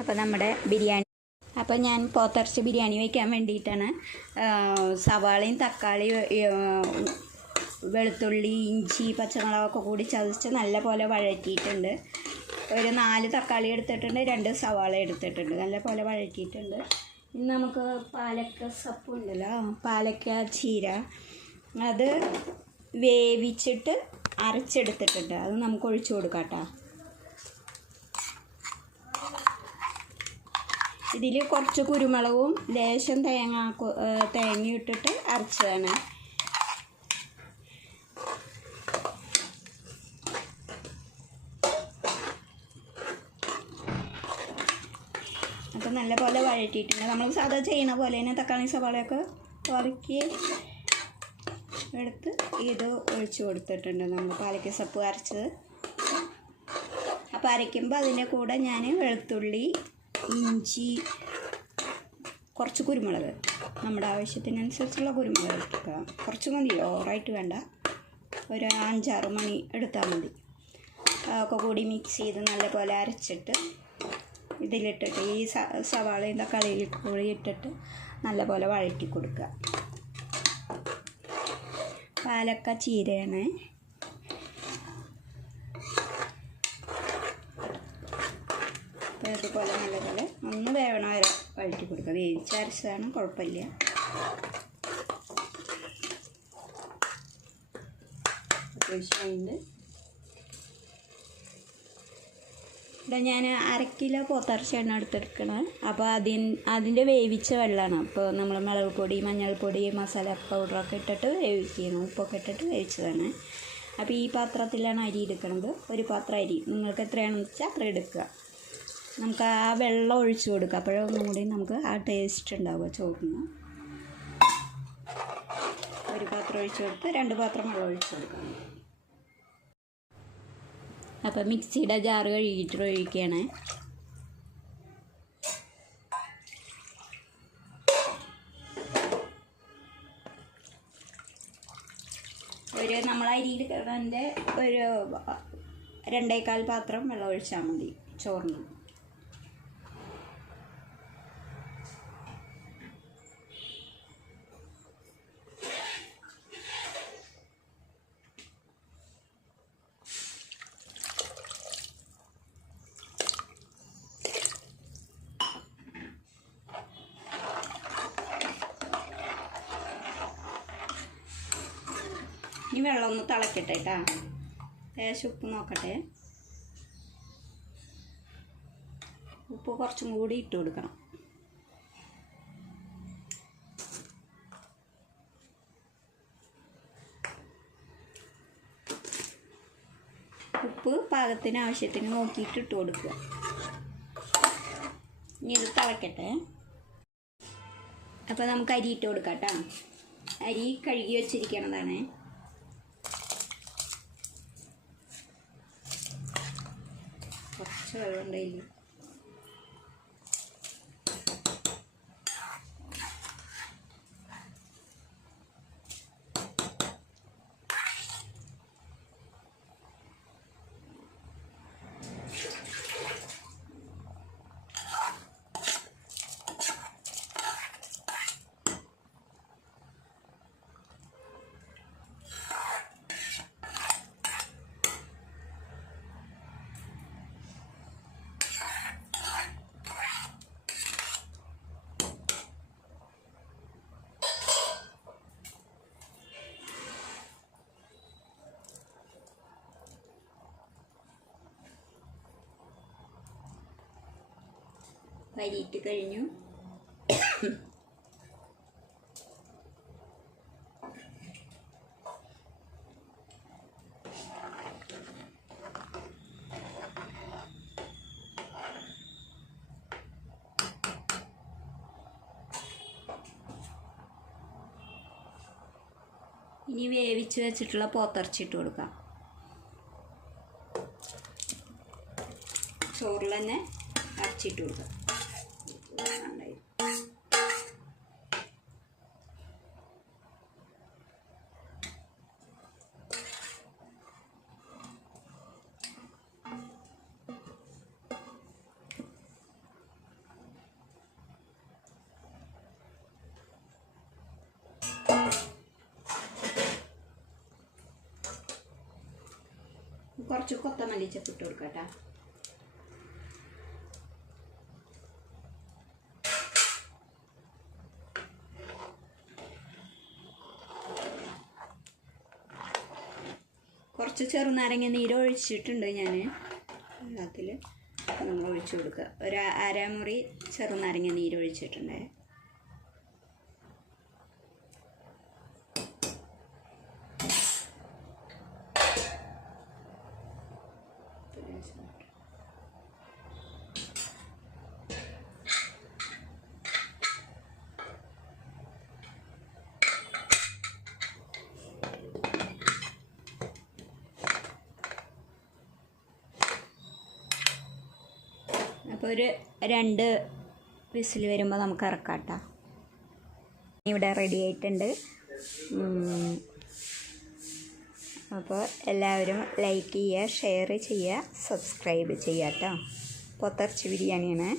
അപ്പോൾ നമ്മുടെ ബിരിയാണി. അപ്പോൾ ഞാൻ പോത്തിറച്ചി ബിരിയാണി വയ്ക്കാൻ വേണ്ടിയിട്ടാണ്. സവാളയും തക്കാളി വെളുത്തുള്ളി ഇഞ്ചി പച്ചമുളകൊക്കെ കൂടി ചതച്ച് നല്ലപോലെ വഴറ്റിയിട്ടുണ്ട്. ഒരു നാല് തക്കാളി എടുത്തിട്ടുണ്ട് രണ്ട് സവാള എടുത്തിട്ടുണ്ട്. നല്ലപോലെ വഴറ്റിയിട്ടുണ്ട്. ഇനി നമുക്ക് പാലക്ക സപ്പ് ഉണ്ടല്ലോ പാലക്ക ചീര. അത് വേവിച്ചിട്ട് അരച്ചെടുത്തിട്ടുണ്ട്. അത് നമുക്ക് ഒഴിച്ചു കൊടുക്കാം കേട്ടോ. ഇതിൽ കുറച്ച് കുരുമുളകും ലേശം തേങ്ങ തേങ്ങ ഇട്ടിട്ട് അരച്ചതാണ്. അപ്പം നല്ല പോലെ വഴറ്റിയിട്ടുണ്ട്. നമ്മൾ സാധാ ചെയ്യണ പോലെ തന്നെ തക്കാളി സവാളയൊക്കെ വറുക്കി എടുത്ത് ഇത് ഒഴിച്ചു കൊടുത്തിട്ടുണ്ട്. നമ്മൾ പാലക്ക സപ്പ് അരച്ചത്. അപ്പോൾ അരയ്ക്കുമ്പോൾ അതിന്റെ കൂടെ ഞാൻ വെളുത്തുള്ളി ഇഞ്ചി കുറച്ച് കുരുമുളക്. നമ്മുടെ ആവശ്യത്തിനനുസരിച്ചുള്ള കുരുമുളക് എടുക്കുക കുറച്ച് മതി. ഓവറായിട്ട് വേണ്ട. ഒരു അഞ്ചാറ് മണി എടുത്താൽ മതി. അതൊക്കെ കൂടി മിക്സ് ചെയ്ത് നല്ലപോലെ അരച്ചിട്ട് ഇതിലിട്ടിട്ട് ഈ സവാളയും തക്കാളിയിൽ കൂടി ഇട്ടിട്ട് നല്ലപോലെ വഴറ്റി കൊടുക്കുക. പാലക്ക ചീരയാണ് അപ്പോൾ ഇതുപോലെ നല്ലപോലെ ഒന്ന് വേവണ വരെ വഴറ്റി കൊടുക്കുക. വേവിച്ചരച്ചതാണ് കുഴപ്പമില്ല. ഇവിടെ ഞാൻ അര കിലോ എണ്ണ എടുത്തെടുക്കണത്. അപ്പോൾ അതിൻ അതിന്റെ വേവിച്ച വെള്ളമാണ്. അപ്പോൾ നമ്മൾ മുളക് പൊടി മഞ്ഞൾപ്പൊടി മസാല പൗഡറൊക്കെ ഇട്ടിട്ട് വേവിക്കണം ഉപ്പൊക്കെ ഇട്ടിട്ട് വേവിച്ചതാണ്. അപ്പോൾ ഈ പാത്രത്തിലാണ് അരി എടുക്കുന്നത് ഒരു പാത്രം അരി. നിങ്ങൾക്ക് എത്രയാണെന്ന് വെച്ചാൽ അത്ര എടുക്കുക. നമുക്ക് ആ വെള്ളം ഒഴിച്ച് കൊടുക്കുക. അപ്പോഴും കൂടി നമുക്ക് ആ ടേസ്റ്റ് ഉണ്ടാവുക ചോറിന്. ഒരു പാത്രം ഒഴിച്ച് കൊടുത്ത് രണ്ട് പാത്രം വെള്ളം ഒഴിച്ച് കൊടുക്കാം. അപ്പം മിക്സിയുടെ ജാറ് കഴുകിയിട്ട് ഒഴിക്കുകയാണ്. ഒരു നമ്മൾ കിടന്നതിന്റെ ഒരു രണ്ടേകാൽ പാത്രം വെള്ളം ഒഴിച്ചാൽ മതി ചോറിന്. ഇനി വെള്ളം ഒന്ന് തിളക്കട്ടെ കേട്ടാ ലേശം ഉപ്പ് നോക്കട്ടെ. ഉപ്പ് കുറച്ചും കൂടി ഇട്ട് കൊടുക്കണം. ഉപ്പ് പാകത്തിന് ആവശ്യത്തിന് നോക്കിയിട്ട് ഇട്ട് കൊടുക്കുക. ഇനി ഇത് തിളക്കട്ടെ. അപ്പോൾ നമുക്ക് അരി ഇട്ട് കൊടുക്കാം കേട്ടോ അരി കഴുകി വെച്ചിരിക്കണതാണ്. കുറച്ച് വെള്ളം വരിയിട്ട് കഴിഞ്ഞു. ഇനി വേവിച്ച് വെച്ചിട്ടുള്ള പോത്തിറച്ചി ഇട്ട് കൊടുക്കാം. ചോറിൽ തന്നെ അരച്ചിട്ട് കൊടുക്കാം. Kor cukup teman dicepet dulu kadang. കുറച്ച് ചെറുനാരങ്ങ നീര് ഒഴിച്ചിട്ടുണ്ട് ഞാൻ വെള്ളത്തിൽ നമ്മൾ ഒഴിച്ചു കൊടുക്കുക. ഒരു അരമുറി ചെറുനാരങ്ങ നീര് ഒഴിച്ചിട്ടുണ്ട് അപ്പോൾ ഒരു രണ്ട് വിസിൽ വരുമ്പോൾ നമുക്ക് ഇറക്കാം കേട്ടോ ഇവിടെ റെഡി ആയിട്ടുണ്ട്. അപ്പോൾ എല്ലാവരും ലൈക്ക് ചെയ്യുക ഷെയർ ചെയ്യുക സബ്സ്ക്രൈബ് ചെയ്യുക കേട്ടോ പൊത്തർച്ചി ബിരിയാണിയാണ്.